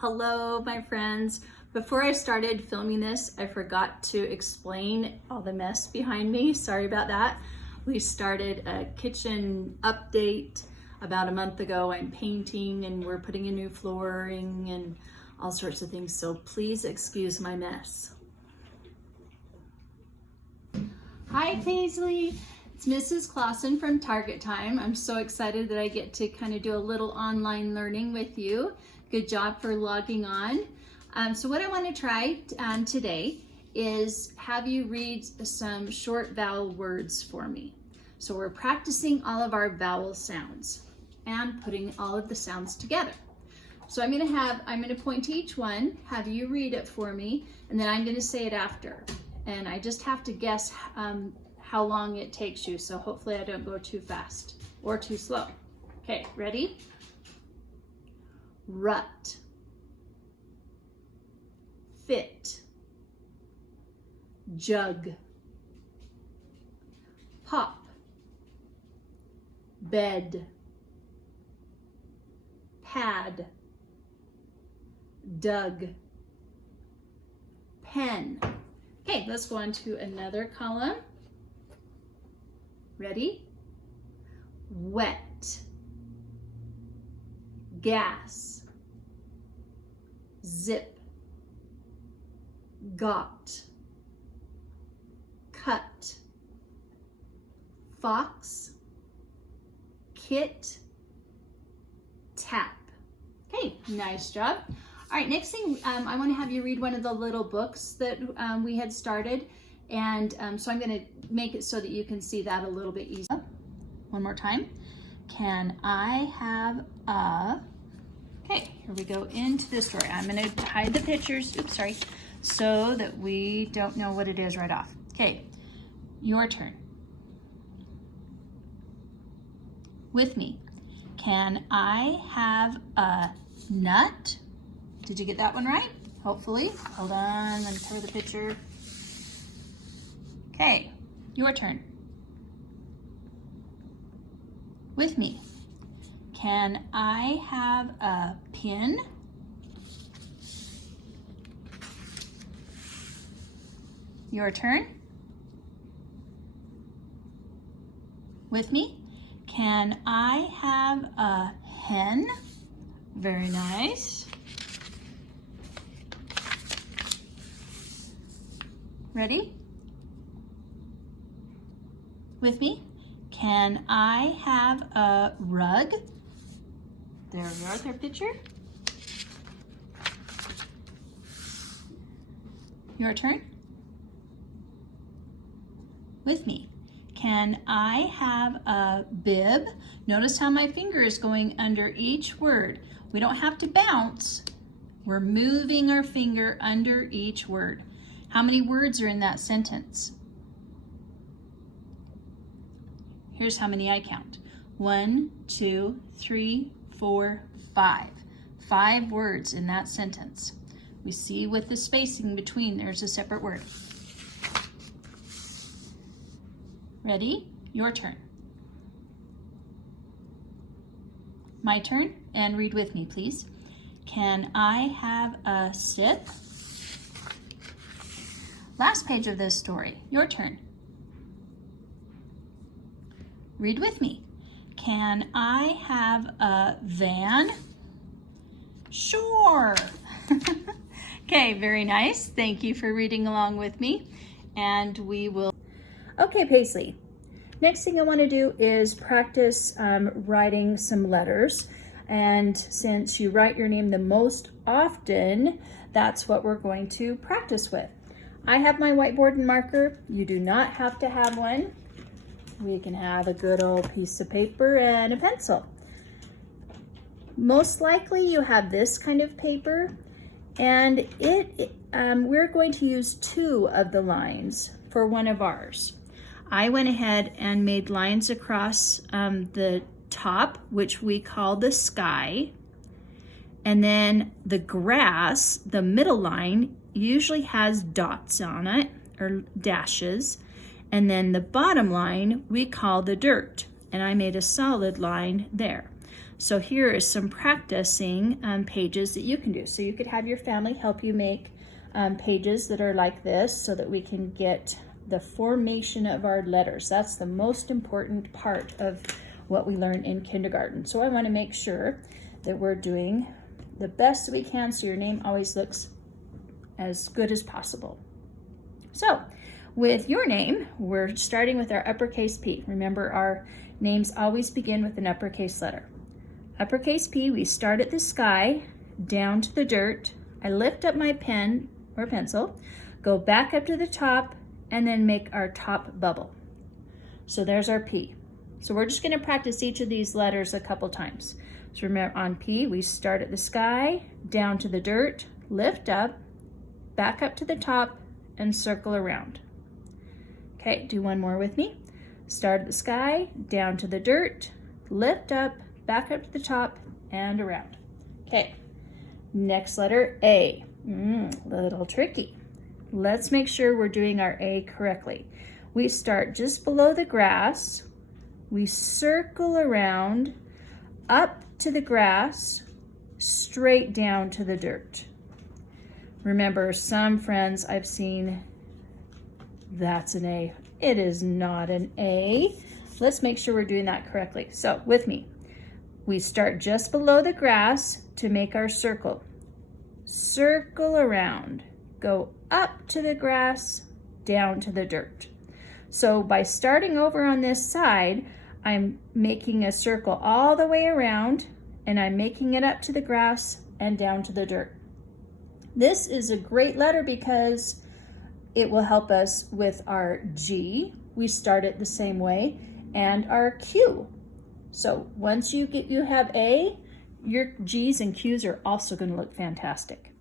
Hello, my friends. Before I started filming this, I forgot to explain all the mess behind me. Sorry about that. We started a kitchen update about a month ago. I'm painting and we're putting in new flooring and all sorts of things. So please excuse my mess. Hi, Paisley. It's Mrs. Clausen from Target Time. I'm so excited that I get to kind of do a little online learning with you. Good job for logging on. So what I want to try today is have you read some short vowel words for me. So we're practicing all of our vowel sounds and putting all of the sounds together. So I'm going to point to each one, have you read it for me, and then I'm going to say it after. And I just have to guess how long it takes you. So hopefully I don't go too fast or too slow. Okay, ready? Rut, fit, jug, pop, bed, pad, dug, pen. Okay, let's go on to another column. Ready? Wet, gas, zip, got, cut, fox, kit, tap. Okay, nice job. All right, next thing, I want to have you read one of the little books that we had started. And so I'm going to make it so that you can see that a little bit easier. One more time. Can I have a... Okay, here we go into the story. I'm going to hide the pictures, oops, sorry, so that we don't know what it is right off. Okay, your turn. With me. Can I have a nut? Did you get that one right? Hopefully. Hold on, let me cover the picture. Okay, your turn. With me. Can I have a pin? Your turn. With me. Can I have a hen? Very nice. Ready? With me. Can I have a rug? There we are, their picture. Your turn. With me. Can I have a bib? Notice how my finger is going under each word. We don't have to bounce. We're moving our finger under each word. How many words are in that sentence? Here's how many I count. 1, 2, 3, 4, 5. 5 words in that sentence. We see with the spacing between, there's a separate word. Ready? Your turn. My turn, and read with me, please. Can I have a sip? Last page of this story. Your turn. Read with me. Can I have a van? Sure. Okay, very nice. Thank you for reading along with me. And we will... Okay, Paisley. Next thing I want to do is practice writing some letters. And since you write your name the most often, that's what we're going to practice with. I have my whiteboard and marker. You do not have to have one. We can have a good old piece of paper and a pencil. Most likely you have this kind of paper, and we're going to use 2 of the lines for one of ours. I went ahead and made lines across the top, which we call the sky, and then the grass, the middle line, usually has dots on it, or dashes. And then the bottom line we call the dirt, and I made a solid line there. So here is some practicing pages that you can do. So you could have your family help you make pages that are like this so that we can get the formation of our letters. That's the most important part of what we learn in kindergarten. So I want to make sure that we're doing the best that we can so your name always looks as good as possible. So with your name, we're starting with our uppercase P. Remember, our names always begin with an uppercase letter. Uppercase P, we start at the sky, down to the dirt. I lift up my pen or pencil, go back up to the top, and then make our top bubble. So there's our P. So we're just going to practice each of these letters a couple times. So remember, on P, we start at the sky, down to the dirt, lift up, back up to the top, and circle around. Okay, do one more with me. Start at the sky, down to the dirt, lift up, back up to the top, and around. Okay, next letter, A. Little tricky. Let's make sure we're doing our A correctly. We start just below the grass, we circle around, up to the grass, straight down to the dirt. Remember, some friends I've seen, that's an A. It is not an A. Let's make sure we're doing that correctly. So with me, we start just below the grass to make our circle. Circle around, go up to the grass, down to the dirt. So by starting over on this side, I'm making a circle all the way around, and I'm making it up to the grass and down to the dirt. This is a great letter because it will help us with our G. We start it the same way, and our Q. So once you have A, your G's and Q's are also going to look fantastic.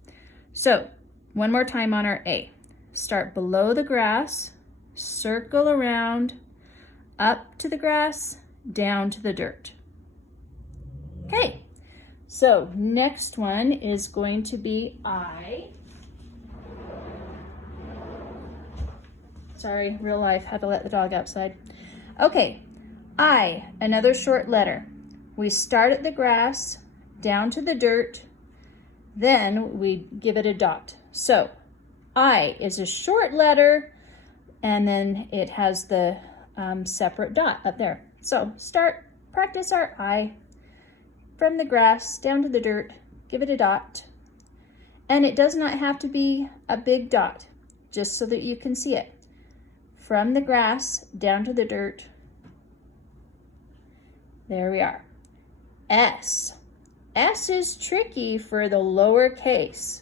So one more time on our A. Start below the grass, circle around, up to the grass, down to the dirt. Okay, so next one is going to be I. Sorry, real life, had to let the dog outside. Okay, I, another short letter. We start at the grass, down to the dirt, then we give it a dot. So I is a short letter, and then it has the separate dot up there. So practice our I. From the grass down to the dirt, give it a dot. And it does not have to be a big dot, just so that you can see it. From the grass down to the dirt. There we are. S. S is tricky for the lowercase.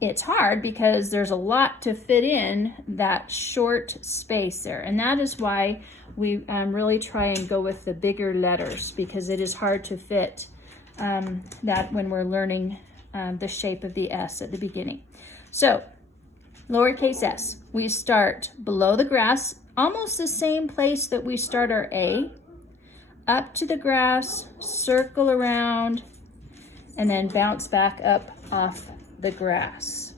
It's hard because there's a lot to fit in that short space there. And that is why we really try and go with the bigger letters, because it is hard to fit that when we're learning the shape of the S at the beginning. So lowercase s, we start below the grass, almost the same place that we start our A, up to the grass, circle around, and then bounce back up off the grass.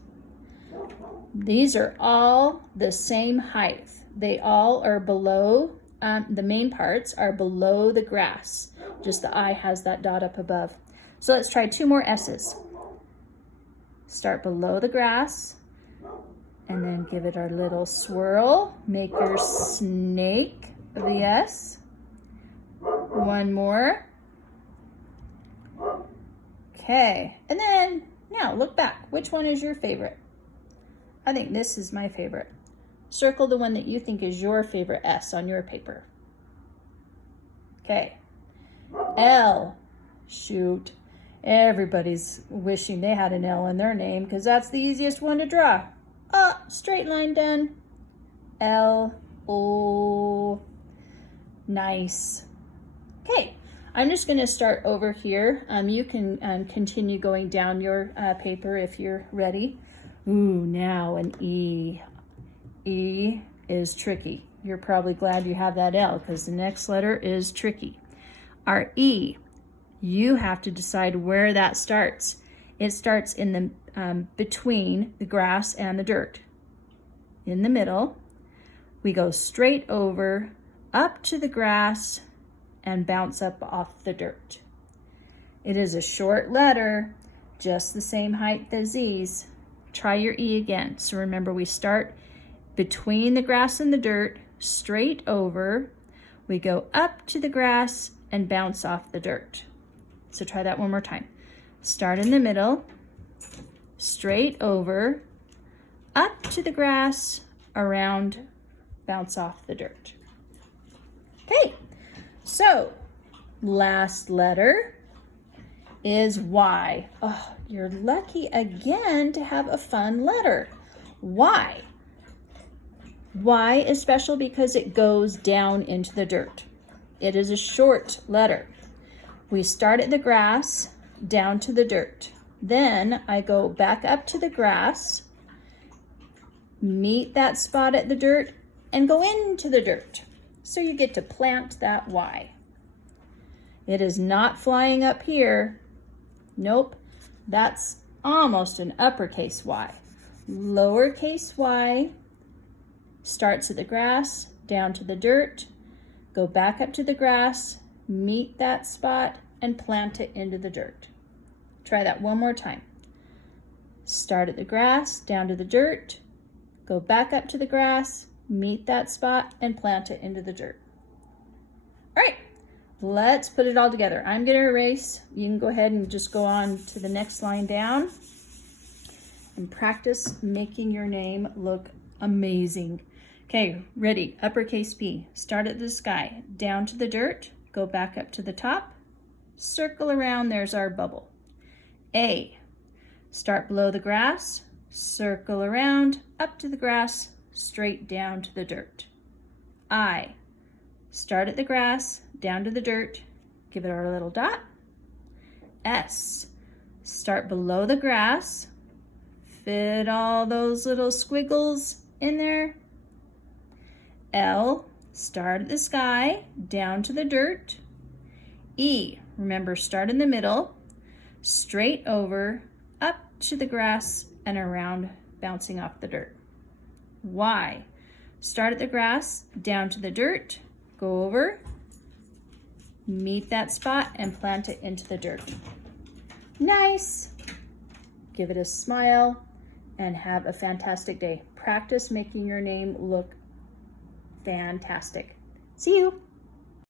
These are all the same height. They all are below, the main parts are below the grass. Just the I has that dot up above. So let's try two more S's. Start below the grass, and then give it our little swirl. Make your snake of the S. One more. Okay, and then now look back. Which one is your favorite? I think this is my favorite. Circle the one that you think is your favorite S on your paper. Okay, L. Shoot, everybody's wishing they had an L in their name because that's the easiest one to draw. Straight line done. L, O, nice. Okay, I'm just gonna start over here. You can continue going down your paper if you're ready. Ooh, now an E. E is tricky. You're probably glad you have that L because the next letter is tricky. Our E, you have to decide where that starts. It starts in the between the grass and the dirt. In the middle, we go straight over, up to the grass, and bounce up off the dirt. It is a short letter, just the same height as these. Try your E again. So remember, we start between the grass and the dirt, straight over. We go up to the grass and bounce off the dirt. So try that one more time. Start in the middle, straight over, up to the grass, around, bounce off the dirt. Okay, so last letter is Y. Oh, you're lucky again to have a fun letter. Y. Y is special because it goes down into the dirt. It is a short letter. We start at the grass, down to the dirt. Then I go back up to the grass, meet that spot at the dirt, and go into the dirt. So you get to plant that Y. It is not flying up here. Nope, that's almost an uppercase Y. Lowercase y starts at the grass, down to the dirt, go back up to the grass, meet that spot, and plant it into the dirt. Try that one more time. Start at the grass, down to the dirt, go back up to the grass, meet that spot, and plant it into the dirt. All right, let's put it all together. I'm going to erase. You can go ahead and just go on to the next line down and practice making your name look amazing. Okay, ready? Uppercase B. Start at the sky, down to the dirt, go back up to the top, circle around, there's our bubble. A. Start below the grass, circle around, up to the grass, straight down to the dirt. I. Start at the grass, down to the dirt, give it our little dot. S. Start below the grass, fit all those little squiggles in there. L. Start at the sky, down to the dirt. E. Remember, start in the middle, straight over, up to the grass, and around, bouncing off the dirt. Y. Start at the grass, down to the dirt, go over, meet that spot, and plant it into the dirt. Nice. Give it a smile and have a fantastic day. Practice making your name look fantastic. See you.